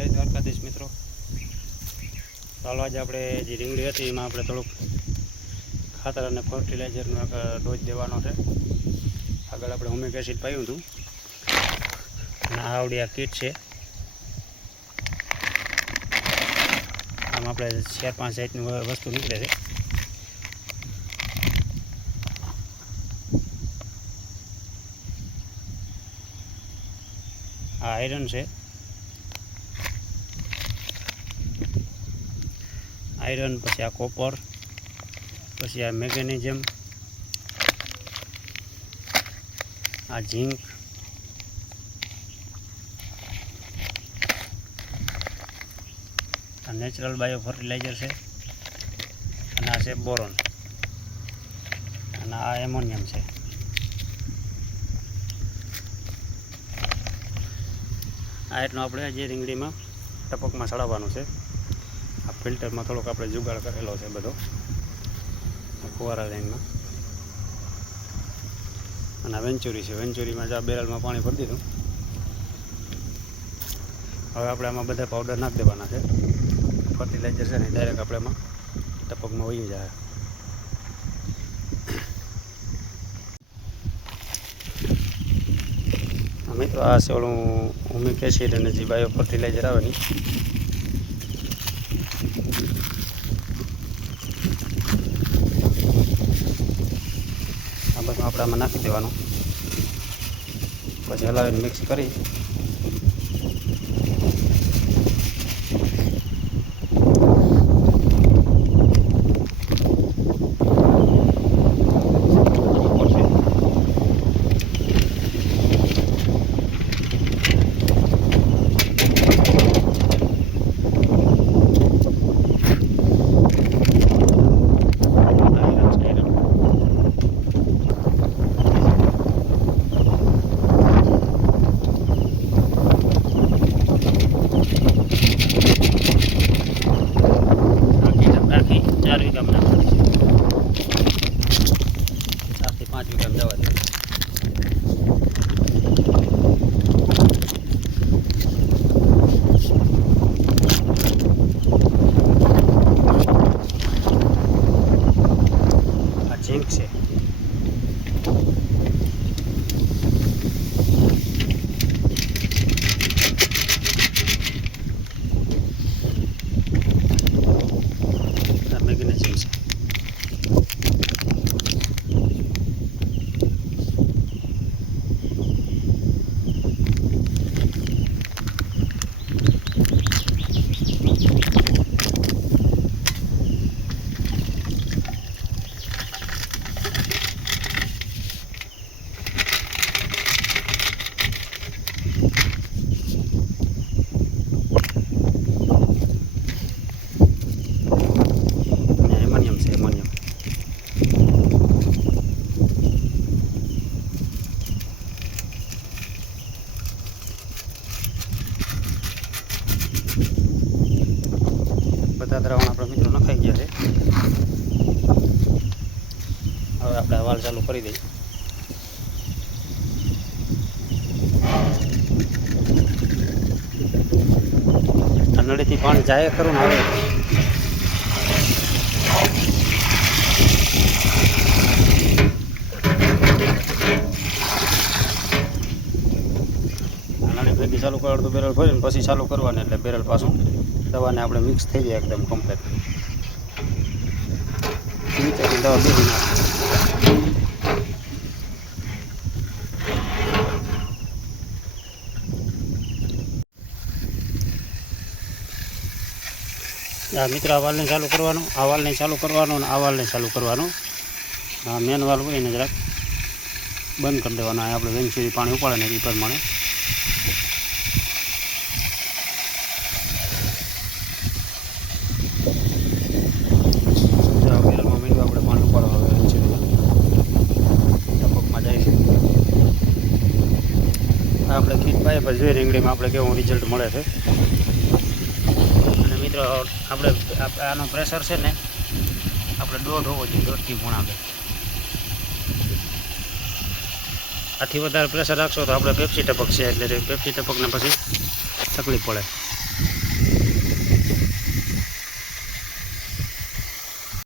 જય દ્વારકાધીશ મિત્રો। ચાલો આજે આપણે જે રીંગણી હતી એમાં આપણે થોડુંક ખાતર અને ફર્ટિલાઇઝરનો ડોઝ દેવાનો છે। આગળ આપણે હુમિક એસિડ પાયું હતું અને આ આવડી આ કીટ છે। આમાં આપણે 4-5 જાતની વસ્તુ નીકળે છે। આ આયરન છે, આયરન, પછી આ કોપર, પછી આ મેગ્નેશિયમ, આ ઝીંક, આ નેચરલ બાયો ફર્ટિલાઇઝર છે અને આ છે બોરોન અને આ એમોનિયમ છે। આ એટલું આપણે જે રીંગણીમાં ટપકમાં ચડાવવાનું છે। આ ફિલ્ટરમાં થોડોક આપણે જુગાડ કરેલો છે બધો ફુવારા લાઈનમાં। અને આ વેન્ચુરી છે, વેન્ચુરીમાં જ આ બેરલમાં પાણી ભરી દીધું। હવે આપણે આમાં બધા પાવડર નાખી દેવાના છે। ફર્ટિલાઇઝર છે ને ડાયરેક્ટ આપણે એમાં ટપકમાં વહી જાય। મિત્રો આ છે ઓલું હુમિક એસિડ અને જે બાયો ફર્ટિલાઇઝર આવે ને આ બધું આપણે આમાં નાખી દેવાનું, પછી હલાવીને મિક્સ કરી ઝીંક છે। મેગ્નેશિયમ છે। બધા દ્રાવણ આપણા મિત્રો નખાઈ ગયા છે। હવે આપણે હવાલ ચાલુ કરી દઈએ। નળીથી પાણી જાય ખરું ને આવે નળી ભેગી ચાલુ કરો તો બેરલ ભરીને પછી ચાલુ કરવાની, એટલે બેરલ પાછું દવાને આપણે મિક્સ થઈ જાય એકદમ કમ્પ્લીટ। નીચેની દવા બીજી નાખી આ મિત્ર આ વાલને ચાલુ કરવાનું, આ વાલને ચાલુ કરવાનું અને આ વાલને ચાલુ કરવાનું। આ મેન વાલ હોય ને જરાક બંધ કરી દેવાનો। આ આપણે વેન્ચુરી પાણી ઉપાડે ને એ પ્રમાણે આપણે પાણી ઉપાડવા આવે વેન્ચુરીમાં ટપકમાં જાય છે। આપણે કીટ પાઈએ પછી જોઈએ રીંગણીમાં આપણે કેવું રિઝલ્ટ મળે છે। અને મિત્રો આપણે આનો પ્રેશર છે ને આપણે 1.5 હોવો જોઈએ, 1.5 થી 1.5। આથી વધારે પ્રેશર રાખશો તો આપણે પેપ્સી ટપક છે, એટલે પેપ્સી ટપકને પછી તકલીફ પડે।